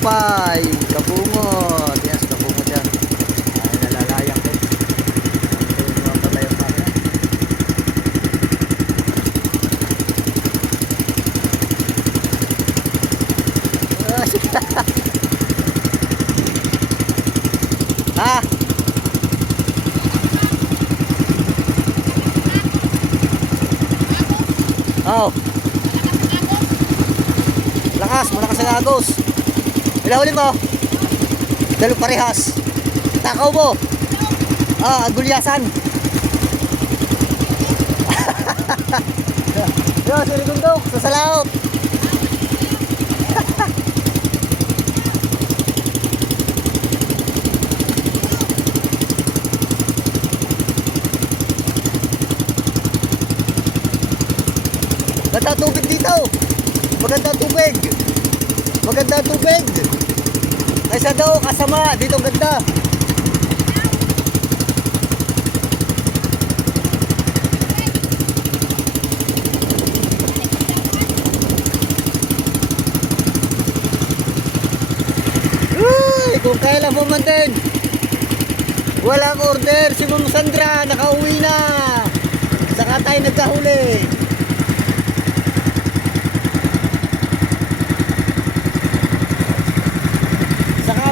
tinapay, kabungot. Yes, kabungot yan. Ay, nalalayang din. Ito yung mga palayang makina. Ah, sige. Ha? Oh. Lakas, malakas ang agos. Ilahuli mo. Dalo parehas. Takaw mo. Ah, gulyasan. Yo, sirigundok, sa salaot. Maganda tubig dito. Maganda tubig. Maganda tubig. Kaysa daw kasama. Dito ganda. Uy, kung kailan mo man din. Walang order. Si Ma'am Sandra nakauwi na. Saka tayo nagkahuli.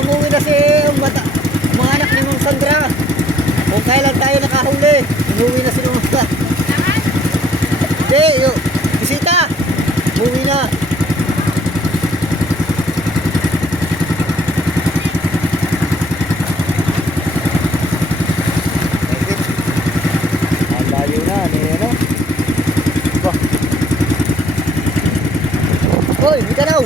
Umuwi na si mga anak ni Ma'am Sandra. Kung kailan tayo nakahuli, umuwi na si Ma'am Sandra. Hindi, yung bisita. Umuwi na. Ang layo na, ano? Hoy, hindi ka daw.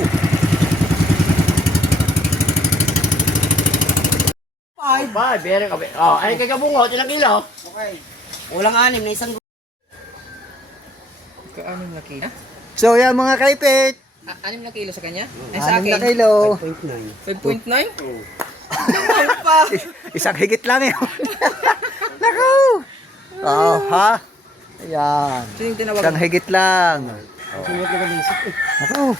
Ba, bere ka. Oh, ay kay kabungot, ilang kilo? Okay. Ulang anim na isang Ka-anim na kilo? So yan mga kaipit. 6 na kilo sa kanya? Ay sa 6 akin? na kilo. 5.9? pa. Isang higit lang yun. Naku! Oh, ha? Ayan. Sino yung tinawagan? Isang higit lang. Sunod na kalisip eh. Naku!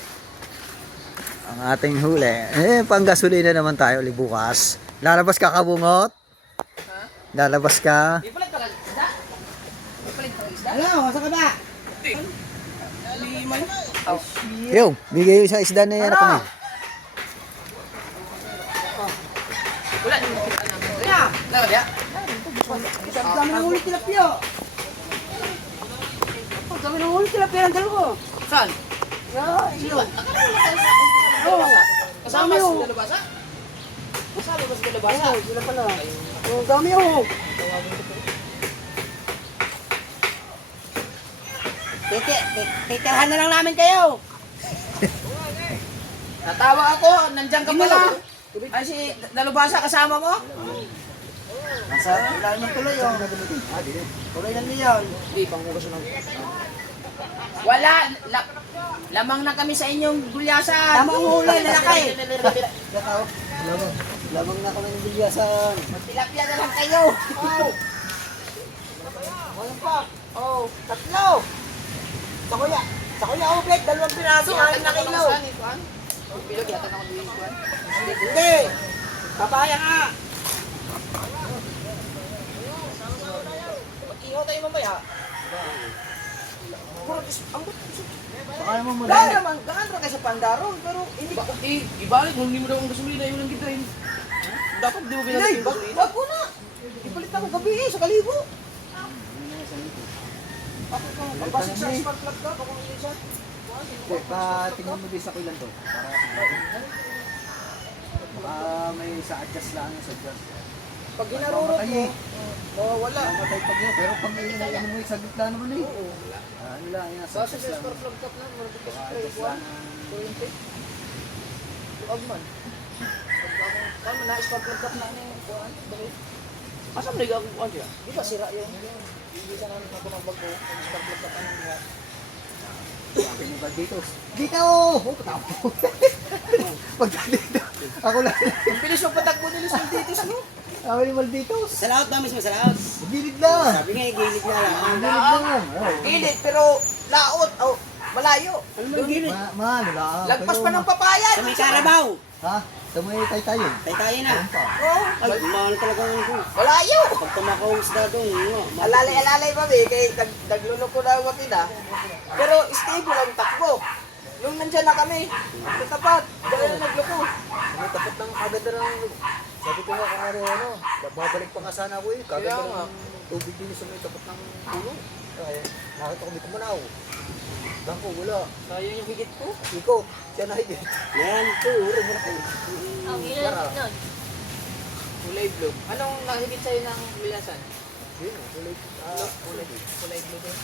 Ang ating huli. Eh, panggasolina naman tayo ulit bukas. Lalabas ka kabungot? Lalabas ka? Ipalit pa lang isda? Ipalit pa lang isda? Ano, masa ka ba? Limay? Yung, bigay yung isang isda na yan ako na. Wala. Kaya, Laro dia? ang dami ng ulit tilapia. Ang dami ng ulit tilapia ng dalawa. Saan? Sino? Kasama sa dalubasa? Kasama ba sa dalubasa? Sila pala. Ang dami oh. Titirhan na lang namin kayo. Natawa ako, nandiyan ka pala. Ay si dalubasa kasama mo? Nasa ilalim ng tuloy oh. Tuloy ng Leon. Hindi, panghugas ng... Wala! Lamang na kami sa inyong gulyasan! Tama ang huli, lalaki. Lamang na kami ng bilyasan. Tilapia na lang kayo. Oh. Walang pa. Oh, tatlo. Sa kuya, oh, Blake, 2 piraso, 6 na kilo. Bilog yata na ako din. Hindi. Papaya nga. Mag-ihaw tayo mamaya. Baka naman mo Gano'n naman, gaan pa kayo sa Pandaron, pero hindi. Ibalik, hindi mo daw ang gasolina, yun ang gitrain. Dapat di mo Hindi, binalik yung gasolina. wag ko na. Ipalit ako gabi sa kalibo. Bakit ka magpapasok sa spark plug ka? Baka hindi siya. tingnan mo din sa kulan to. Para may sa adjust lang sa adjust. Pag ginarurot mo, mawawala. Mamatay pag yun. Pero pag ano mo sa gitna naman eh. Ano lang, yan. Sa Basta sa spark plug ka na, marabot ka sa adjust lang. kuryente. Huwag man. Ano na, spark plug ka na yung kuhan? Bakit? Asa mo nagkakukuhan siya? Di ba sira yun? Hindi sa namin magpunang bago. Ang spark plug ka na yung kuhan. Dito. Dito! Oh, patapo. Pag dito. Ako lang. Ang bilis mo patakbo nila sa titis mo. Ako ni Malditos. Sa laot ba mismo, sa laot? Gilid na. Sabi nga, gilid na lang. Gilid na. Oh. Gilid, pero laot. Oh, Malayo. Ano man gilid? Mahalo lang. Lagpas pa ng papayan. Sa may Carabao. Ha? Sa may tayo. Tay-tayo na. Ayun pa. Oo. Ay, mahal talaga ang ko. Malayo. Pag tumakaw ang isda doon, Alalay-alalay pa be, kay naglulo ko na ako na. Pero stable ang takbo. Yung nandyan na kami, sa tapat, dahil na nagluko. Ano, tapos ng kaganda ng... Sabi ko nga kung ano, babalik pa nga sana ako eh. Kaganda Kaya nga. ng tubig din sa may tapat ng puno. Kaya, nakita ko may kumanaw. Bangko, wala. Sayang yung higit ko. Iko, siya na higit. yan. Puro mo na kayo. Ang ilan nun? Kulay blue. Anong nakahigit sa'yo ng Williamson? Yun, kulay. Kulay blue din.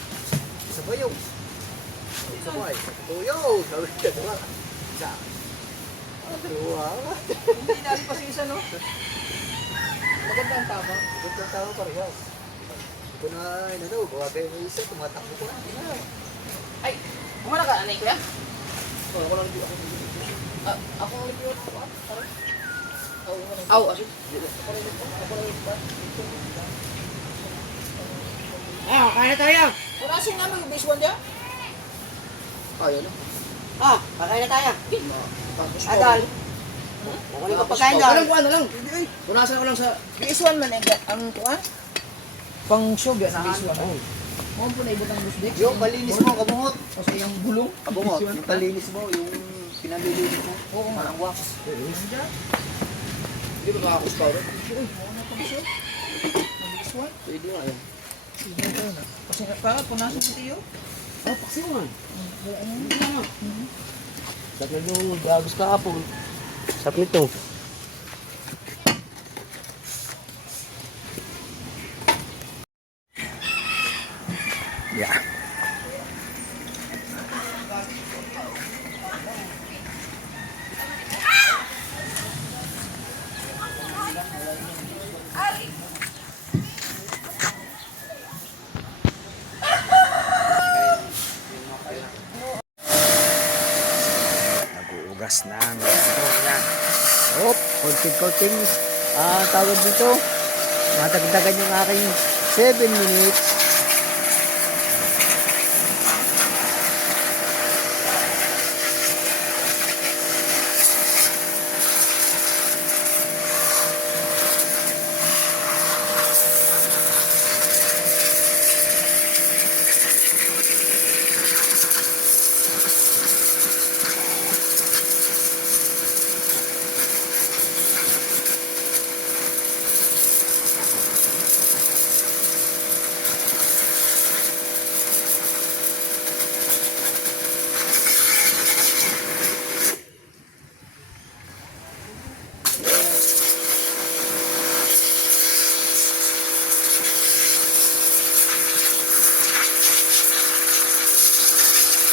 Isa ba yung? Isa ba eh? Tuyo! Sabi ka diba? Isa. Dalawa. Hindi namin pa isa, no? Maganda ang tama. Ba't ang tao parehas? Ito na, ano, gawa kayo ng isa, tumatakbo ko na. Ay, kumala ka, anay kuya? Ako lang di ako. Ako ang review ko. Aw, asin. Ah, kaya tayo. Wala asin nga mag base one dyan? Ayun. Ah, kakain na tayo. Adal. Kukunin ko pagkain daw. Ano lang. Punasan ko lang sa... Base one man, ang kuha? Pang show yan, base one. Mo po na ibot ang busdik. Yung palinis mo, kabungot. Kasi yung gulong. Kabungot, yung palinis mo, yung pinalilinis mo. Oo nga, ang wax. Hindi ba makakus pa rin? Base one. Pwede nga yun. Kasi pa, punasan sa tiyo. Oh, paksi mo man. Sabi nyo, gagos ka po. Sap nito. Yeah. Naguugas na ang ito. Yan. Hop, konting-konting. Tawag dito. Matagdagan yung aking 7 minutes.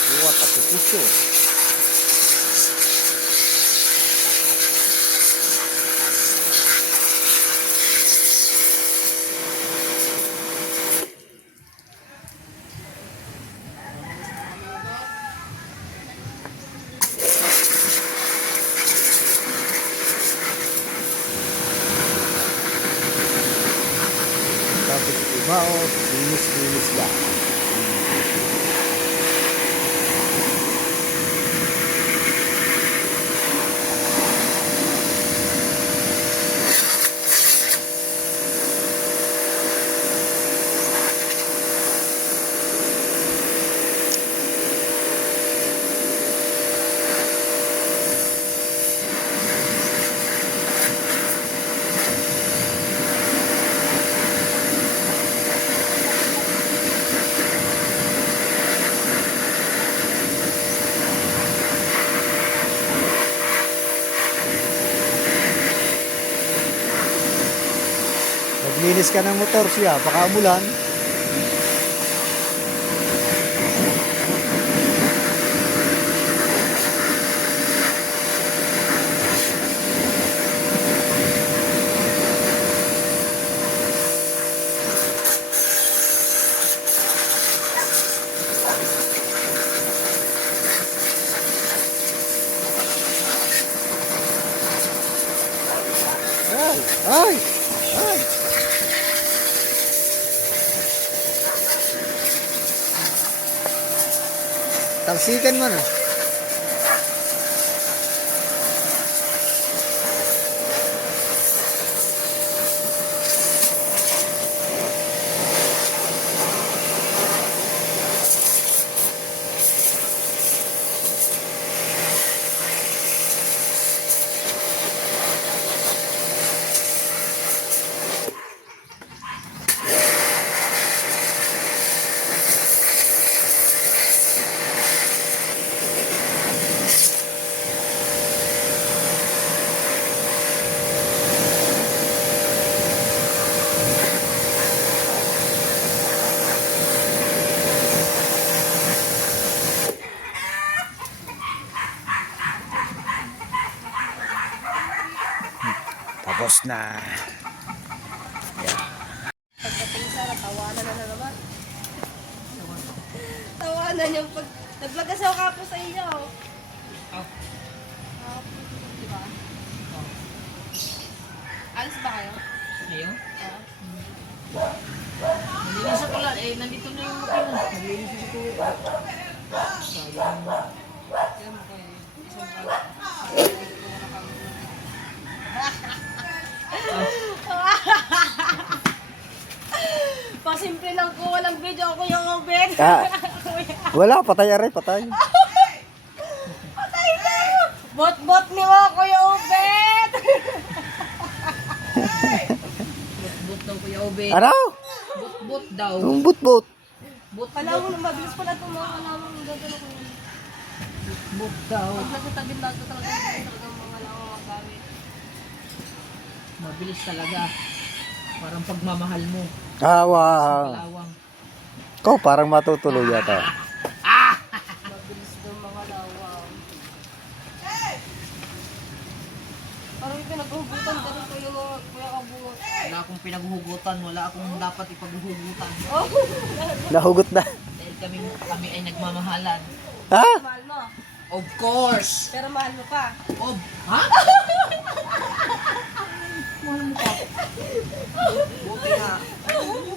Buat aku kusuk. Tapos ibaot, linis-linis lang. Naglinis ka ng motor siya, baka umulan. Ay! Ay! Ay! Talsikan mo na. Tapos na. Pagdating sa tawanan na naman. Tawanan yung pag... Nag-vlog kasi ako kapo sa inyo. Diba? Alis ba kayo? Ngayon? Oo. Nalilisan ko lang. Nandito na yung makina. Nalilisan si Kuya. Kaya mo kayo. Isang vlog. Pasimple lang ko, walang video ako yung oven. Wala, patay aray, patay. Patay na! Bot-bot ni mo ako yung oven! Bot daw Kuya Obe. Ano? Bot daw. Yung but-but. Alam mo na mabilis pala ito mga alam mo gagano ko. Bot daw. Pag nagtagin-lag talaga mga lang magamit. Mabilis talaga. Parang pagmamahal mo. Wow. Kalawang. Ikaw parang matutuloy yata. Mabilis daw mga lawang. Parang yung pinaghugutan ka rin kuya kabungot. Wala akong pinaghuhugutan. Wala akong dapat ipaghuhugutan. Oh, Nahugot na. Dahil kami ay nagmamahalan. Ha? mahal mo. Of course! Pero mahal mo pa. Ha? Mahal mo pa. Buti nga.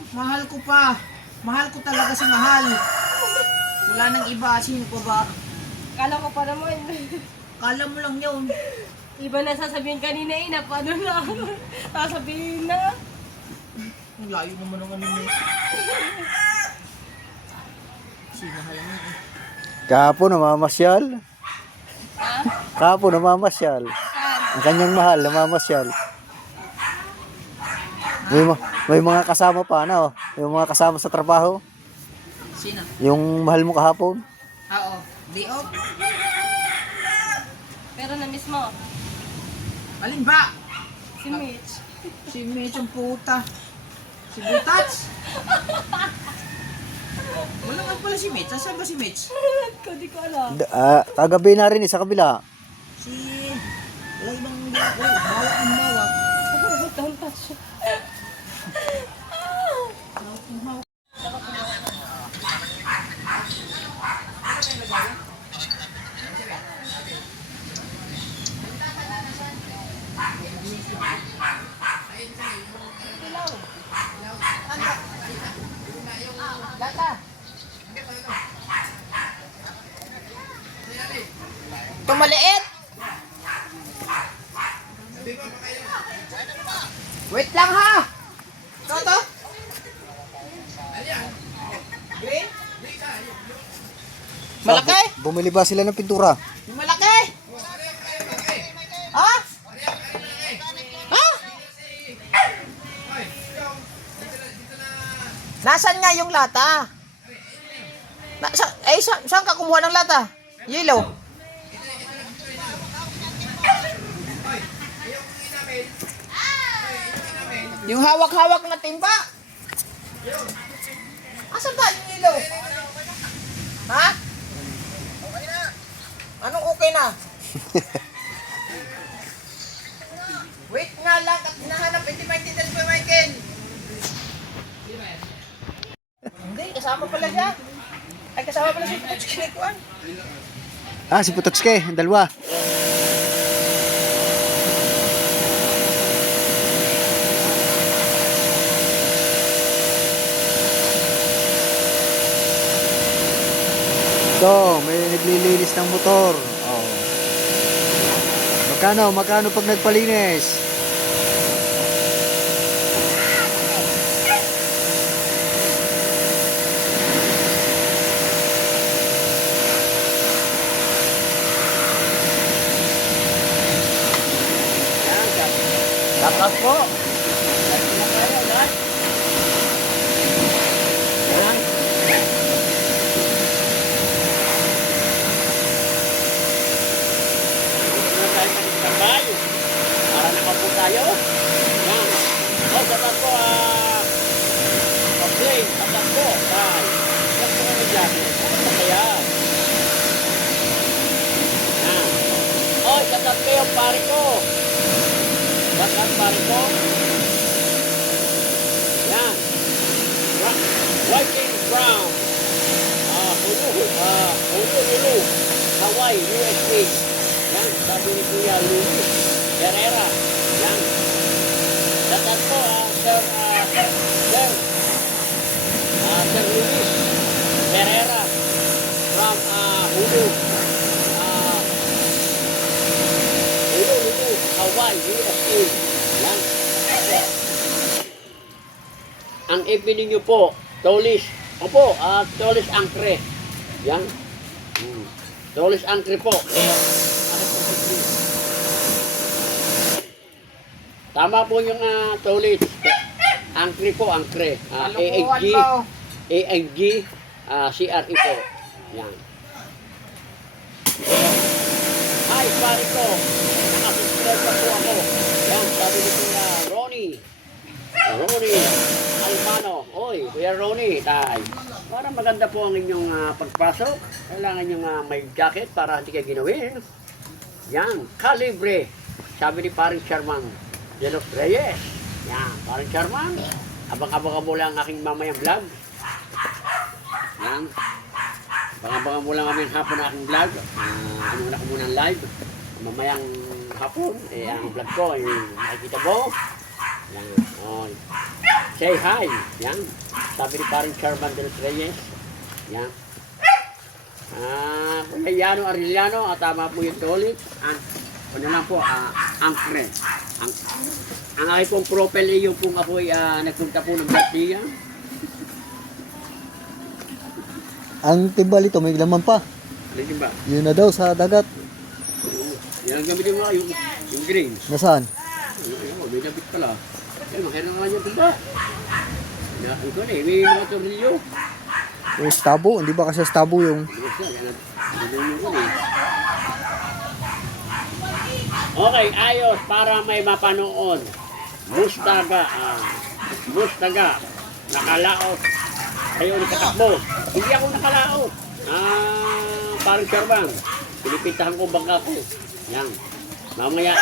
Mahal ko pa. Mahal ko talaga si Mahal. Wala nang iba. Sino pa ba? Kala ko pa naman. Kala mo lang yun. Iba na sasabihin kanina na paano na. Sasabihin na. Ang layo naman ng ano mo. Si Mahal mo. Kapo namamasyal. Ha? Kapo namamasyal. Saan? Ang kanyang mahal namamasyal. May mga kasama pa, ano? Yung mga kasama sa trabaho. Sino? Yung mahal mo kahapon. Oo. Day off? Pero na-miss mo. Alin ba? Si Mitch. Si Mitch ang puta. Si Butats? Wala nga pala si Mitch. Saan ba si Mitch? Ko di ko alam. Kagabi na rin sa kabila. Si... Wala ibang... Bawak ang bawak. Don't touch. Ito maliit! Wait lang ha! Ito? Green? Malaki? Bumili ba sila ng pintura? Yung malaki? Ha? Ha? Nasaan nga yung lata? Saan ka kumuha ng lata? Yellow. Yung hawak-hawak na timba. Asan ba yung yellow? Ha? Anong okay na? Wait nga lang at hinahanap. Hindi maintindihan ko, Michael. Hindi, kasama pala siya. Ay, kasama pala si Kinikuan. Si Putotske, ang dalawa. Ito, may naglilinis ng motor. Oh. Magkano pag nagpalinis? Tapos po. Para nakapo tayo. Yan. O, sabat po, okay, sabat po. Yan. Yan po kami dyan. Ano ba kaya? Yan. O, sabat kayo, pare ko. Bakat pare ko. Yan. White and brown. Honolulu, Hawaii, USA. Yan, sabi ni Kuya Luis Herrera. Yan. Dapat po, Sir Luis Herrera from Honolulu, Hawaii, USA. Yan. Ang ibinin niyo po, Tolis. Opo, Tolis Angkre. Yan. Tolis Angkre po. Tama po yung Tolis. Angkre po, Angkre. ANG, CRE po. Yan. Hi, pare ko. Nakasubscribe pa po ako. Yan, sabi ni Kuya Ronnie Almano. Oy, Kuya Ronnie, tay. Para maganda po ang inyong pagpasok. Kailangan nyo may jacket para hindi kayo ginawin. Yan, kalibre. Sabi ni paring Sherman de los Reyes. Yan, paring Sherman. Abang-abang mo lang ang aking mamayang vlog. Yan. Abang-abang mo lang kami hapon na aking vlog. Ano na ko muna live. Mamayang hapon, ang vlog ko, nakikita mo. Yan, oy. Say hi. Yan. Sabi ni paring Sherman de los Reyes. Yan. Kuya Yano Arellano, tama po yung Tolit. Ano lang po, Angkre. Ang aking pong profile yung pong ako nagpunta po ng Garcia. Ang timbal ito, may laman pa. Alin ba? Yun na daw sa dagat. Yan ang gamitin mo, yung green. Nasaan? May dabit pala. Makailan nga niya ba? Ang ko may mga tornilyo. Stabo, hindi ba kasi stabo yung... Okay, ayos para may mapanood. Mustaga, nakalaot. Kayo nakatakbo. Hindi ako nakalaot. Parang Sherman. Pinipitahan ko bangka ko. Yan. Mamaya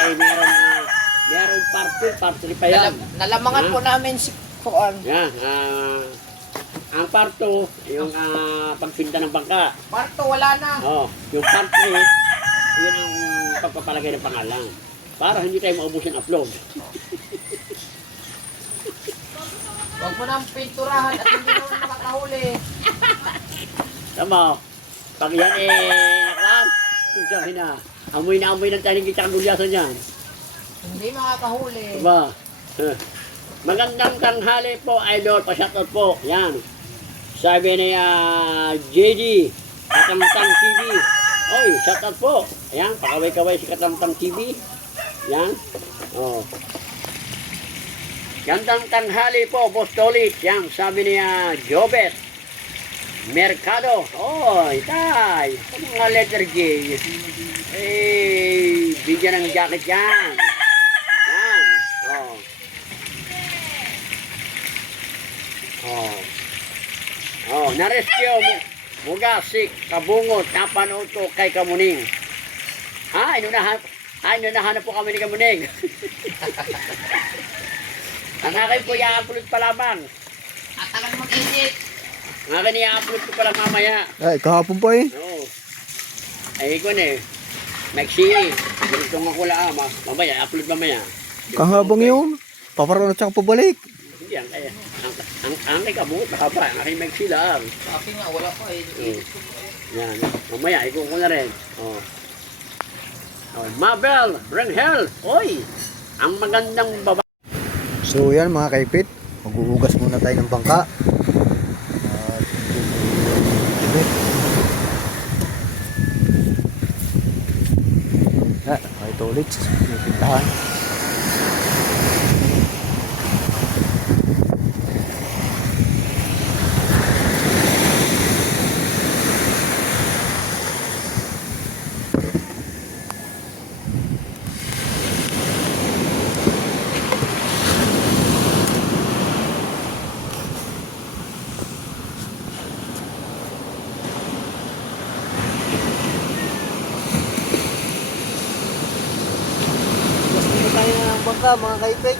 meron part 2, part 3 pa yan. Nalamangan po namin si Kuan. Yan. Ang part 2, yung pagpinta ng bangka. Part 2 wala na. Yung part 3, yun ang pagpapalagay ng pangalan. Para hindi tayo maubos yung upload. Huwag mo nang pinturahan at hindi mo makakahuli. Tama. Pag yan naklaan. Kung sabi na, amoy na amoy ng taning kita kagulyasan yan. Hindi makakahuli. Diba? Magandang tanghali po, idol. Pa-shoutout po. Yan. Sabi ni JD, Katamtang TV. Oy, shoutout po. Ayan, pakaway-kaway si Katamtang TV. Yan. Oh. Gandang tanghali po, Boss Tolit. Yan, sabi ni Jobet Mercado. Oy, tay. Sa mga letter J. Bigyan ng jacket yan. Yan. Oh. Na-rescue mo. Mugasik, kabungot, napanood ko kay Kamuning. Inunahan po kami ni Kamuning. Ang akin po i-upload pa lamang. At tagal mag-edit. Ang akin i-upload ko pa lang mamaya. Ay, kahapon pa eh. Oo. Ay, ko na eh. Maxi, ganito mo ko lang. Mamaya, upload mamaya. Kahabang yun. Paparoon at saka pabalik. Hindi, ang kay kabut, haba. Ang aking Maxi lang. Sa akin nga, wala pa eh. Yan. Mamaya, ikaw ko na rin. Oh. Oh, Mabel, Rangel. Oy, ang magandang baba. So yan mga kaipit, maghuhugas muna tayo ng bangka. Ito ulit, may pintahan. Hugas muna tayo ng bangka mga kaipit.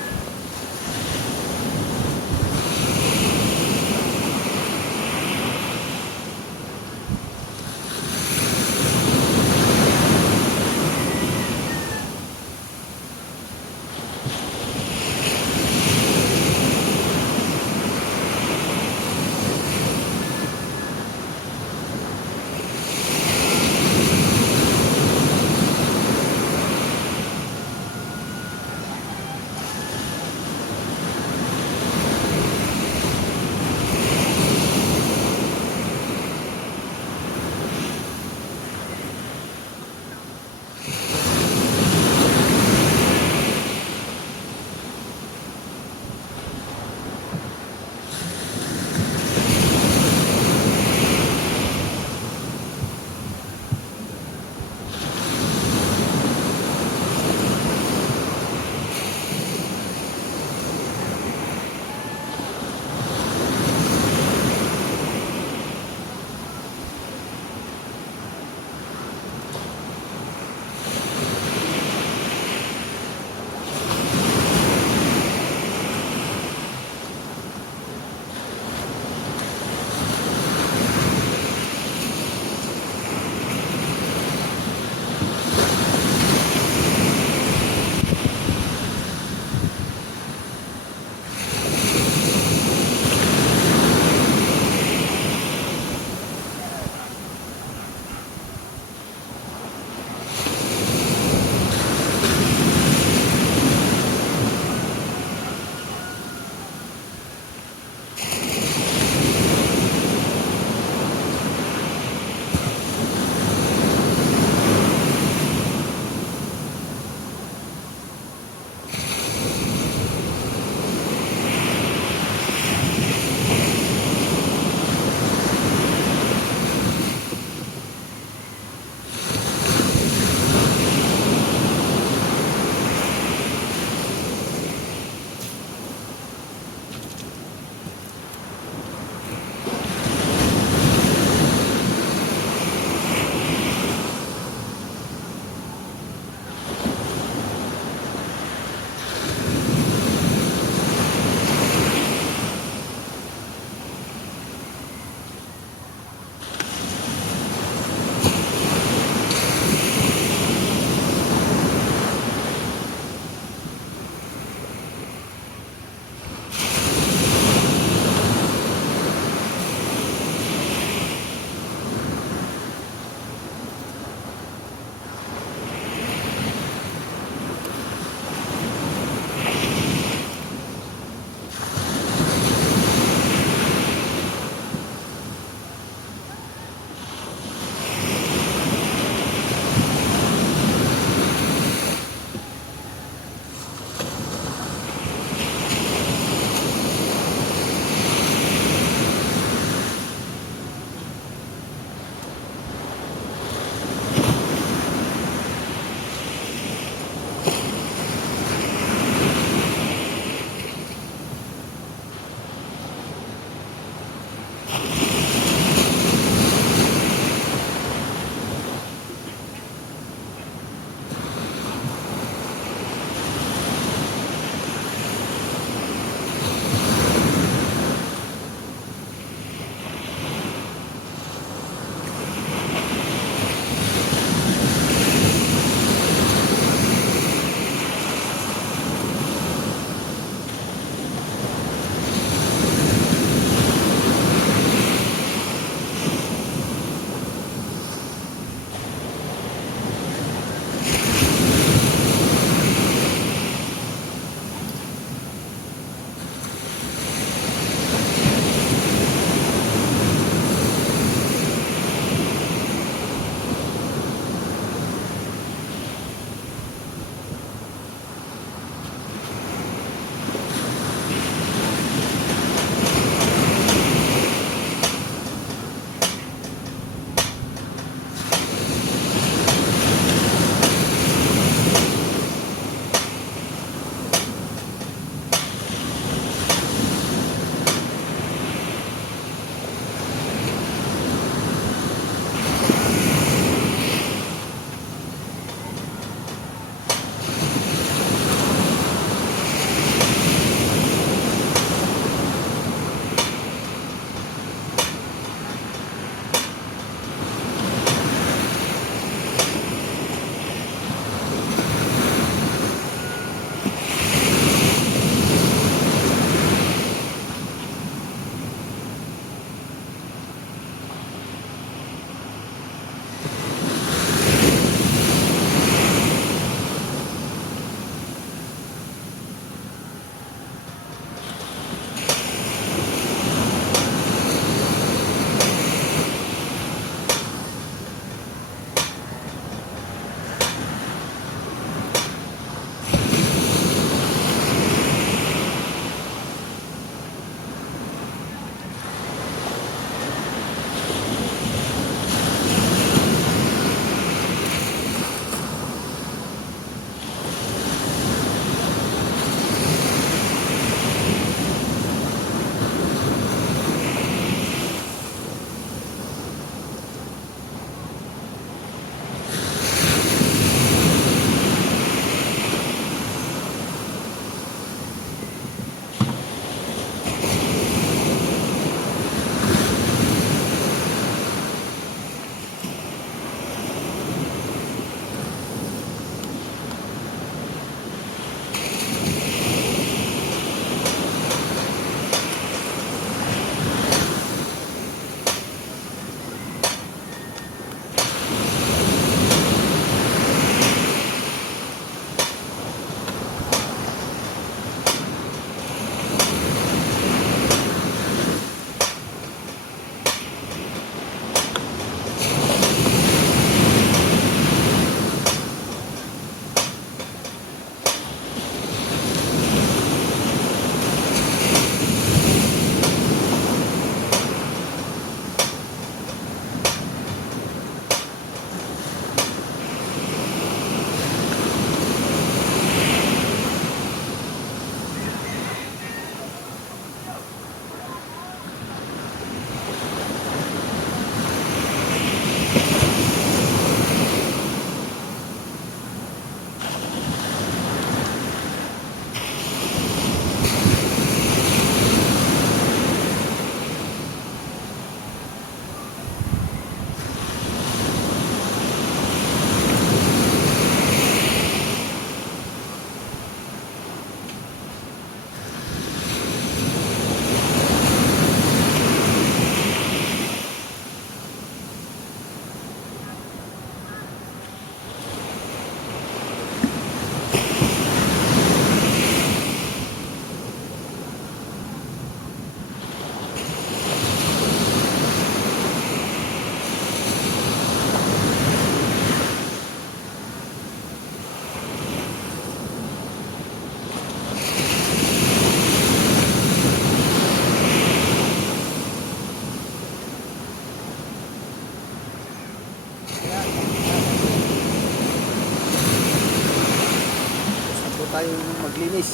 Gusto po tayong maglinis.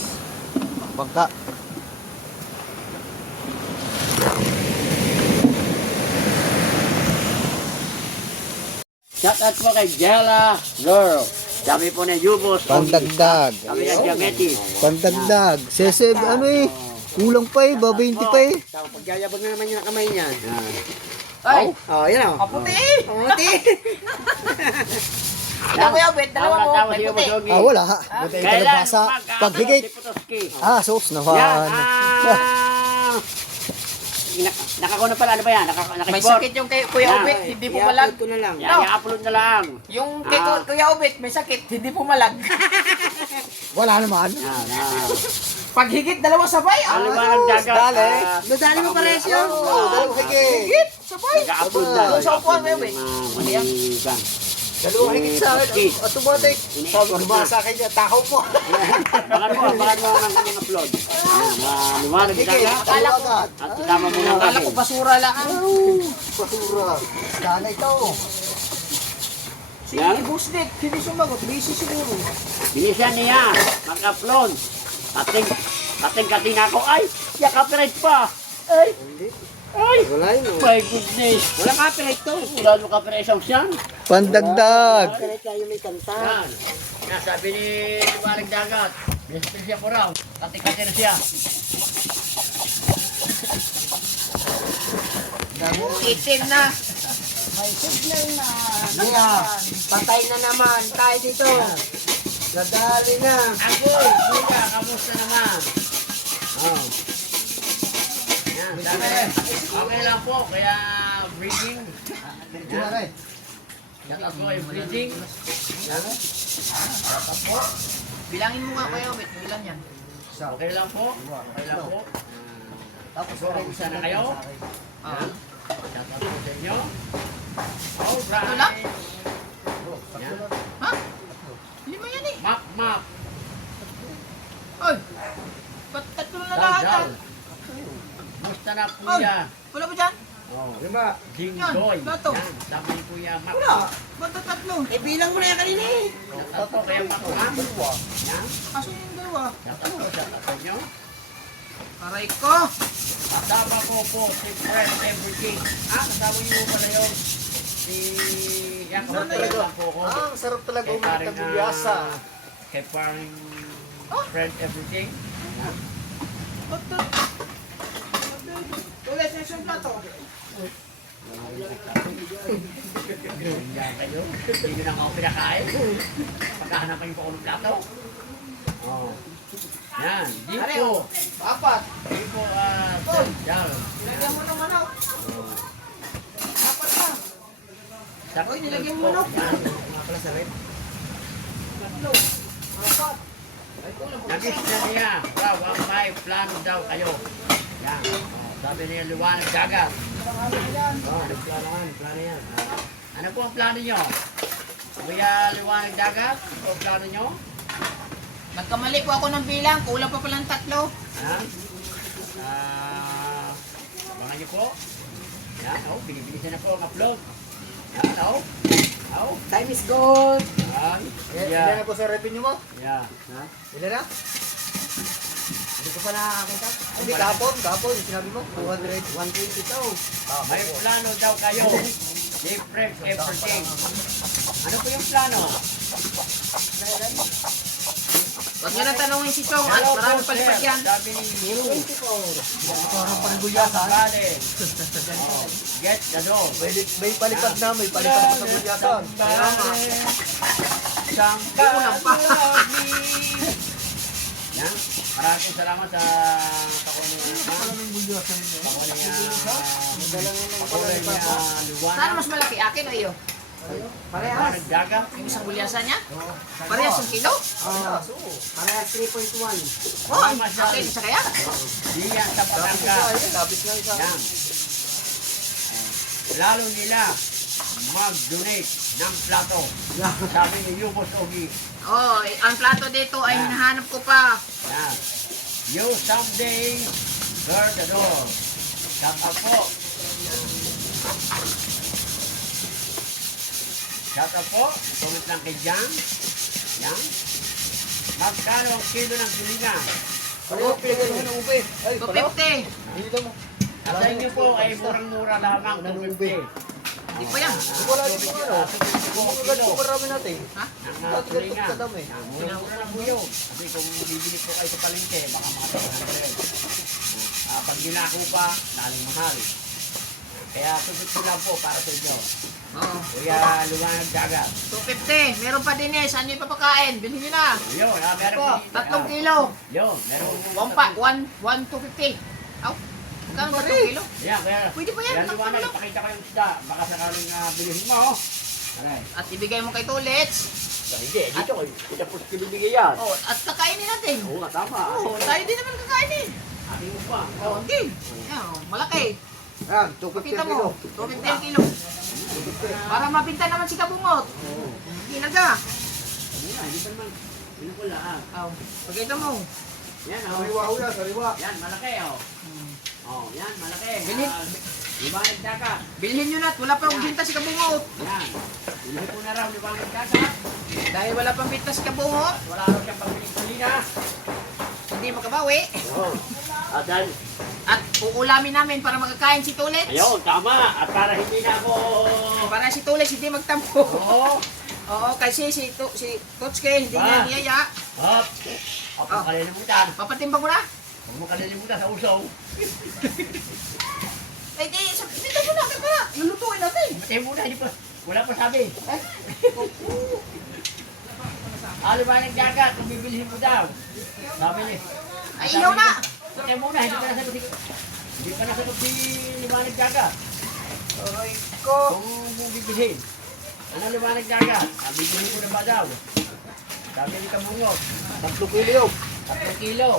Bangka. Shout out po kay Jella Girl. Sabi po na Yubos. Pandagdag. Sabi na Diabetes. Pandagdag. Seseb, ano eh. Kulang pa eh. Ba-20 pa eh. Pagyayabag na naman yung kamay niyan. Ay, Oh, yan o. kaputi. Kamuti. Ikaw Kuya Obet, dalawa mo, Tama may si puti. Yubos Yogi. Wala. Buti yung kalabasa. Paghigit. Sos Yan. naman. Nakakuna pala. Ano ba yan? May Naka-sport. sakit yung kay Kuya Yan. Obet, hindi pumalag. I-upload ko na lang. Yan, i-upload na lang. Yung kay Ah. Kuya Obet, may sakit, hindi pumalag. Wala naman. Yan. Paghigit, dalawa sabay. Ano ba ang dagat? dali. Nadali mo pares yun. Dalawang higit. Higit, sabay. Nag-upload na. Sa upuan, Kuya Obet. Dalawang higit sa akin. Automatic. Sabi ko ba sa akin niya, takaw po. Bakit mo ang kanyang upload? Lumalag Higit. dagat. Dalawa agad. At isama mo ng Akala ko kasin. basura lang. Basura. Sana ito. Si Yan. Boss Nick, hindi sumagot. Busy siguro. Bilisan niya. Mag-upload. Ating katina ko. Ay! Ya copyright pa! Ay! Ay! Wala yun. My goodness! Wala copyright to. Wala mo copyright song siyan. Pandagdag. Kaya tayo may kanta. Yan. Yan, sabi ni Lumalag Dagat. Best siya po raw. Kating-katin siya. Itim na. Yeah. Patay na naman. Tayo dito. Nadali na. Agoy! Kuya, kamusta naman? Oh. Yan, sabi. Okay lang po. Kaya breathing. Yan. Yan ako ay breathing. Yan. Bilangin mo nga Kuya Obet, bilang yan. Okay lang po. Okay lang po. Tapos Isa na kayo. Yan. Shout out po sa inyo. Alright. Ito lang? Yan. Ha? Lima yan eh. Map. Oy, ba't tatlo na Dal, lahat dal. ah? Musta na Oy, kuya? wala ba dyan? Oh. Diba? Jinggoy. Yan, bato. Yan. Tama ni kuya Map. Wala. Ba't tatlo? Eh, bilang mo na yan kanina eh. Shout out po kaya Map. Yan. Kaso yung dalawa. Shout out po sa inyo. Aray ko. Kasama ko po si Fred Everything. Kasama niyo pala yun. Si... Yan, kapatid lang po ko. ang sarap talaga Kay paring, umitabulyasa. kay paring Fred Everything. Yan. Ba't tatlo? Tulis na yung plato. Yan kayo. Hindi nyo na ako pinakain. Pagkahanapan niyo po ako ng plato. Oh. Yan. Dito. Apat. Dito, yan. Nilagyan mo ng manok. Apat na. Oy, nilagyan mo manok. Mga pala sa red. Tatlo. Apat. Nagis na niya. Wow, may plano daw kayo. Yan. Sabi niya, liwanag dagat. Plano yan. Ano po ang plano nyo? Kuya, liwanag dagat? O plano nyo? Nagkamali po ako ng bilang. Kulang pa palang tatlo. Ha? Abangan nyo po. Yan, binibilisan na po ang upload. Yan, Time is gold. Yan. Ilan Yeah. na po sa revenue mo? Yeah. Ilan na? Hindi ko pa nakakita. Hindi, kapon. Sinabi mo? 200. 120 to. May plano daw kayo. Different everything. Ano po yung plano? Huwag nyo na tanongin si Chong at maraming palipad yan. Sabi ni Yu. Parang panggulyasan. Sambale. Get ano. May palipad na, may palipad pa sa gulyasan. Sambale. Yan. Maraming salamat sa pakunin niya. Pakunin niya luwan. Saan mas malaki? Akin o iyo? Parehas. Nagdaga. Yung isang bulyasan niya? Parehas yung kilo? Parehas 3.1. Oo, akin isa kaya? Di yan sa patangka. Labis nga isa. Yan. Lalo nila mag-donate ng plato. Sabi ni Yubos Ogi. Oo, ang plato dito ay hinahanap ko pa. Yan. You someday heard the door. Shout out po. Shout out po. Comment lang kay Jan. Yan. Magkano ang kilo ng tulingan? Ano, pinagay mo ng ube. Ay, pala. 250. Dito mo. Sa inyo po ay murang-mura lamang. 250. Hindi pa yan. Wala dito mo ano. Mga ganito marami natin. Ha? Ang tulingan. Sa dami. Murang-mura lang po yun. Kasi kung bibili po kayo sa palengke, baka mga 300. Pag ginako pa, naling mahal. Kaya susut ko lang po para sa inyo. Oo. Kuya, luwanag dagat. 250. Meron pa din eh. Saan nyo ipapakain? Bilhin nyo na. Yun, meron Ito, po. 3 kilo. Yun, meron po. 250. Aw, magkano ba 3 kilo? Yan, kaya. Pwede pa yan, Yan, tatlo luwanag, lang. ipakita ko yung isda. Baka sakaling bilihin mo. Aray. At ibigay mo kay Tulits. Hindi, dito ko. Kita po sinibigay yan. Oh, at kakainin natin. Oo nga, tama. Oo, tayo din naman kakainin. Ating mo pa. Oh, hindi. Yan, oh, malaki. Yan, 250 Pakita kilo. mo. 250 ang kilo. Para mabinta naman si Kabungot. Kinaga. Hindi pa naman. Pinukula ah. Oh, pakita mo. Yan, oh. Sariwa ho yan, sariwa. Yan, malaki oh. Oh, yan, malaki. Bilhin. Liwanag dagat. Bilhin nyo na at wala pang binta si Kabungot. Yan. Bilhin ko na raw liwanag dagat. Dahil wala pang binta si Kabungot, Wala raw siyang pagbiling kulina. hindi makabawi. Oo. At dahil, At uulamin namin para makakain si Tulits. ayun, tama. At para hindi na ako... Para si Tulits hindi magtampo. Oo. Oo, kasi si Totske hindi niya niyaya. Hop. Huwag mo kalilimutan. Papatimbang mo na. Huwag mo kalilimutan sa usong. Ay, di, dito mo na, para lulutuin natin. Matay muna, hindi pa. Wala pa sabi. Liwanag dagat, kung bibilihin mo daw. Sabi niya. Ay, ihaw na. Matay muna, hindi pa nasagot. Hindi pa nasagot si liwanag dagat. Aray ko. Kung bibilihin. Ano liwanag dagat? Bibilihin mo na ba daw? Sabi ni Kabungot. 3 kilo. 3 kilo.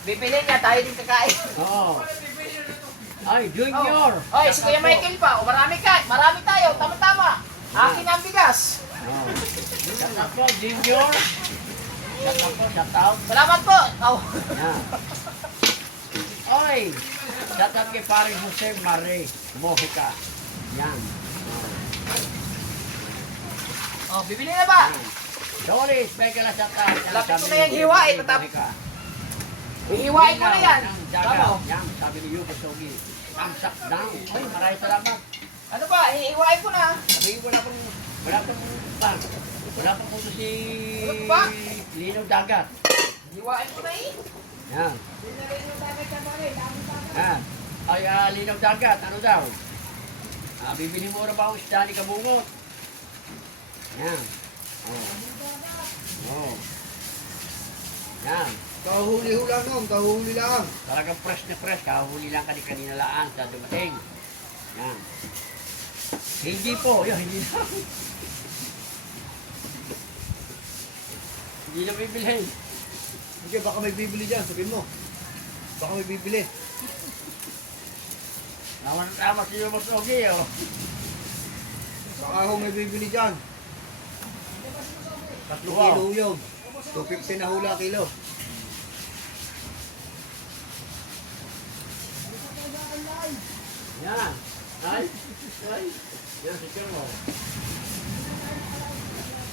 Bibili niya, tayo din kakain. Oo. Ay, Junior. Oy, si Kuya Michael pa. O, marami tayo. Tama-tama. Akin ang bigas. Oh. Shout out po, Junior. Shout out po, shout out. Salamat po. Oh. Yan. Oy, shout out kay paring Jose Mare Mojica. Yan. Oh, bibili na ba? Sorry, special na shout out. Yan, Lapit ko sabi na ni yan, hiwain, Jose tatap. Mojica. Ihiwain ko na yan. Ang Tama. dagat. Yan, sabi ni Yuko Sogi. Thumbs up down. Ay, maraming salamat. Ano ba? Ihiwain ko na. Sabi wala pang puto si Ano ba? Lino Dagat. Ihiwain ko na eh. Yan. Yan. Ay, Lino Dagat, ano daw? Bibili mo na ba ang isda ni Kabungot? Yan. Oh. Yan. Kahuli ho lang nun, kahuli lang. Talagang fresh na fresh. Kahuli lang kanina laan sa dumating. Yan. Hindi po. Yan, hindi na. Hindi na bibilhin. Sige, baka may bibili dyan, sabihin mo. Baka may bibili. Tama si Yumos Ogi, oh. Baka ho may bibili dyan. 3 kilo yun. 250 na hula kilo. Yan. Ay. Ay. Yan, sikir mo.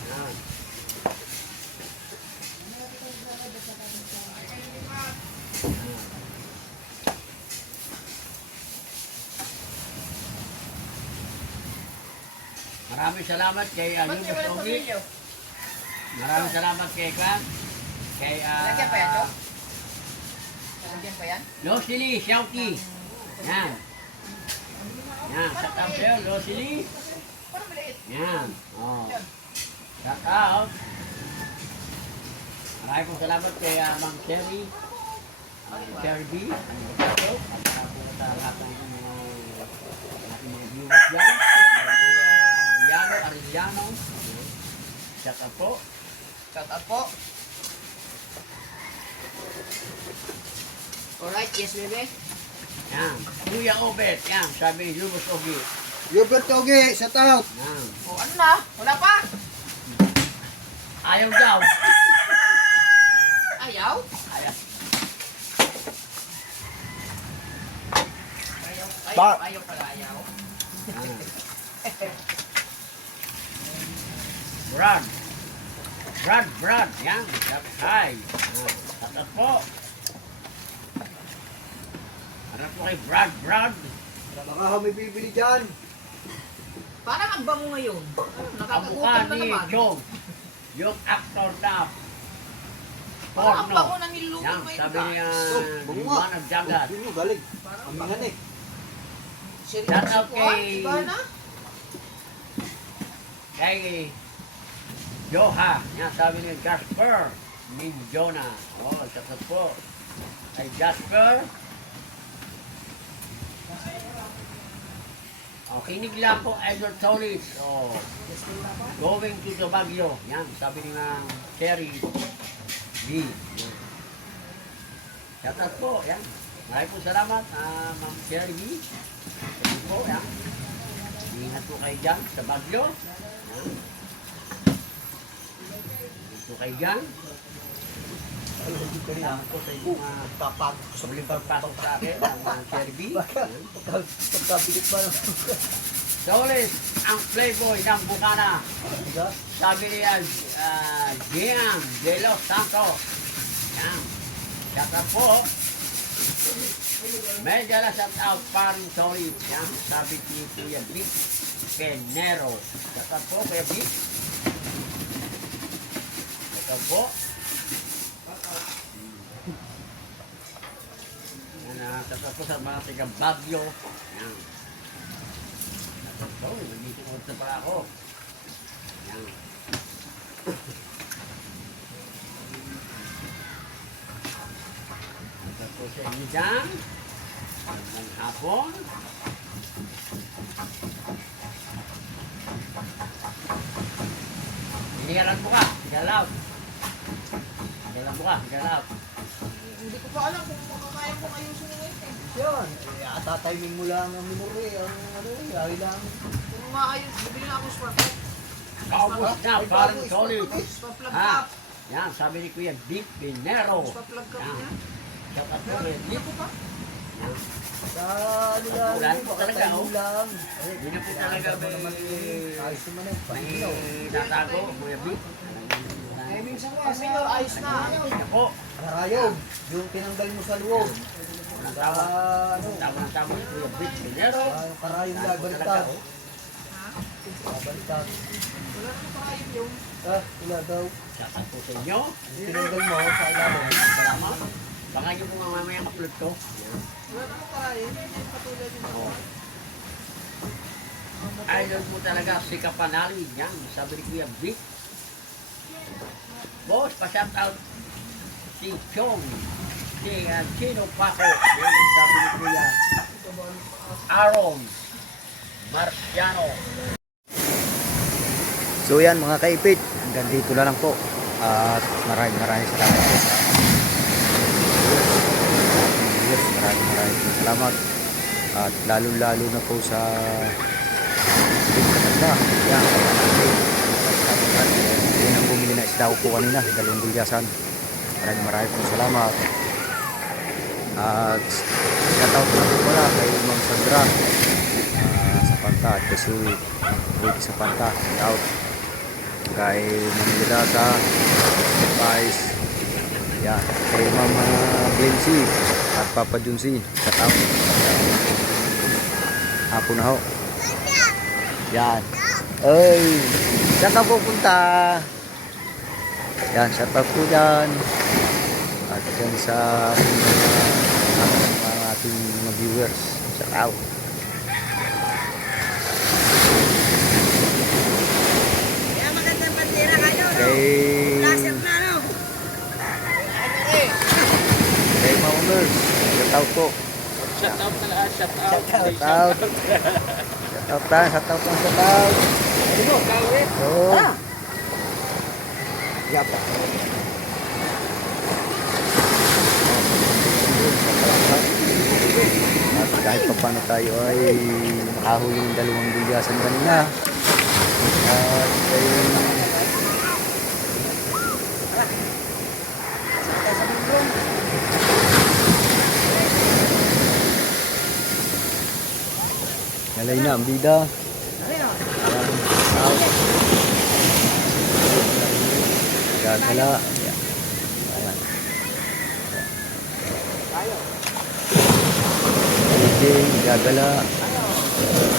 Yan. Maraming salamat kay Yumos Ogi. Maraming salamat kay Kwan. Kay, Lagyan pa yan, Chok? Lagyan pa yan? Losili, Shouty. Yan. Yan, shout out sa'yo, Losili. Parang maliit. Yan. Oh. Shout out. Maraming pong salamat kay Ma'am Cherry. Cherry B. Shout out. At saka po sa lahat ng mga viewers dyan. Kay Kuya Yano, Arellano. Shout out po. Shout out po. Alright, yes, bebe. Yan. Kuya Obet. Yan. Sabi ni Lumos Obet. Hubert Toge, shout out. Yan. O, ano na? Wala pa? Ayaw daw. Ayaw? Ayaw. Ayaw pala, ayaw. Yan. Brad. Brad. Yan. Sabi, hi. Yan. Tatat po. Harap po kay Brad. Baka may bibili dyan. Parang ang bango ngayon. Ang Nakakagutom mukha na ni naman. Chong. Yung actor na Parang ang bango porno. na niluto Yan. ngayon. Sabi niya, bunga. Liwanag Dagat. Yun yung galing. Amingan eh. Shout out kay- Iba na? Kay Joha. Yan. Sabi niya, Jasper. Min Jonah. Oh, sakat po. Kay Jasper. Oh, kinig lang po, Edward Solis. Oh, going to the Baguio. Yan, sabi ni Ma'am Cherry B. Yan. Shout out po, yan. Maraming po salamat, Ma'am Cherry B. Yan po, yan. Ingat po kayo dyan sa Baguio. Yan. Ingat po kayo dyan. Salamat po sa inyong sabling pagpasok sa akin, Ma'am Cherry B. Yan. Pagkabilit ba naman? Solis, ang playboy ng Bukana. Sabi niya, Gian de los Santos. Yan. Shout out po. May dala shout out paring Solis. Yan. Sabi ni Kuya Vic Kenero. Shout out po, Kuya Vic. Shout out po. Yan. Shout out po sa mga taga Baguio. Yan. So, nag-iikot na pala ako. Yan. Tapos sa inyo dyan. Ng hapon. Hinigalan mo ka. Higalaw. Higalaw mo ka. Higalaw. Hindi ko pa alam kung makakaya kong ayusin yung ngayon eh. Yan. Tatiming mo lang ang minore. Ang ano, yari lang. Kung maayos, bibili na ako spark plug. Kaubos na. Parang solid. Spark plug Ha? up. Yan. Sabi ni Kuya Dick Pinero. Spark plug up Yan. niya. Shout out po Kuya Hindi Dick. ko pa. Yan. Sa ano lang. Ulan po talaga, tatiming oh. lang. Hindi na po talaga Ayos naman eh. may Pahinaw. tatago, Kuya Vic. Eh, minsan ko kasi ayos na. Yan po. Karayog. Yung tinanggal mo sa loob. Unang Sa tawa. ano. Unang tawa ni Kuya Vic Pinero. Yung karayog Yan po babaliktad. talaga, oh. Ha? Babaliktad. Wala naman kaayos yung. Wala daw. Shout out po sa inyo. Yung tinanggal mo sa ilalim. Salamat. Baka nyo po mamaya upload ko. Yan. Wala naman kaayos. Hindi patulad yung Oo. Idol po talaga si Kapanali. Yan, sabi ni Kuya Vic. Boss, pa-shout out si Chong. Si Chino Paco. Yan, sabi ni Kuya Aaron Marciano. So yan mga kaipit, hanggang dito na lang po. At maraming salamat po sa viewers. Maraming salamat. At lalo na po sa maganda. Yan. Yun ang bumili na isda ko po kanina, 2 gulyasan. Maraming po salamat. At shoutout na po pala kay Ma'am Sandra sa Panta at kay Suwi sa Panta. Shoutout kay Ma'am Lidata, Vice, yan, kay Ma'am Glency at Papa Junsi. Shoutout. Hapon na ho. Yan. Ay, saan ka pupunta? Yan, shout out po dyan. At yan sa ating mga viewers. Shout out. Kaya magandang bandera kayo, no? Kay Laser na, no? Mauners. Shout out po. Shout out na lahat, shout out. Shout out. Shout out tayo. Shout out po. Shout out. Ano mo, kawit? Oo. Yapa. At kahit pa paano tayo ay nakahuli ng 2 bigasan kanina. At ay nalay na ang bida. Ayan, out. Gagala. Ayan. Ayan. DJ, gagala.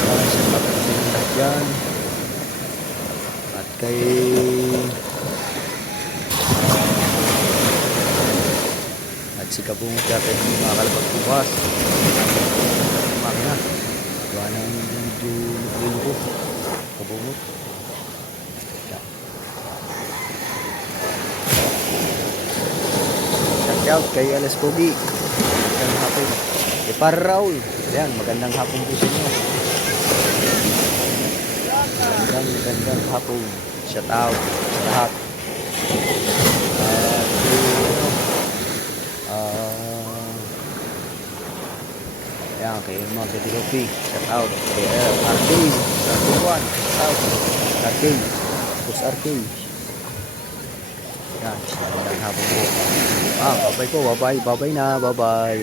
Siya tapos ng lahat yan. At kay at si Kabung dati mga kalabag bukas. Makina. Gawa ng medyo niluluko. Kabungot. Shout out kay Alas Pogi. Magandang hapon. Kay Par Raul. Ayan, magandang hapon po sa inyo. Magandang hapon. Shout out sa lahat. Ayan, kay mga Gadilopi. Shout out. Kay RK. Sa Tuwan. Shout out. RK. Boss RK. Yan, magandang hapon po. Bye-bye po, bye-bye na, bye-bye.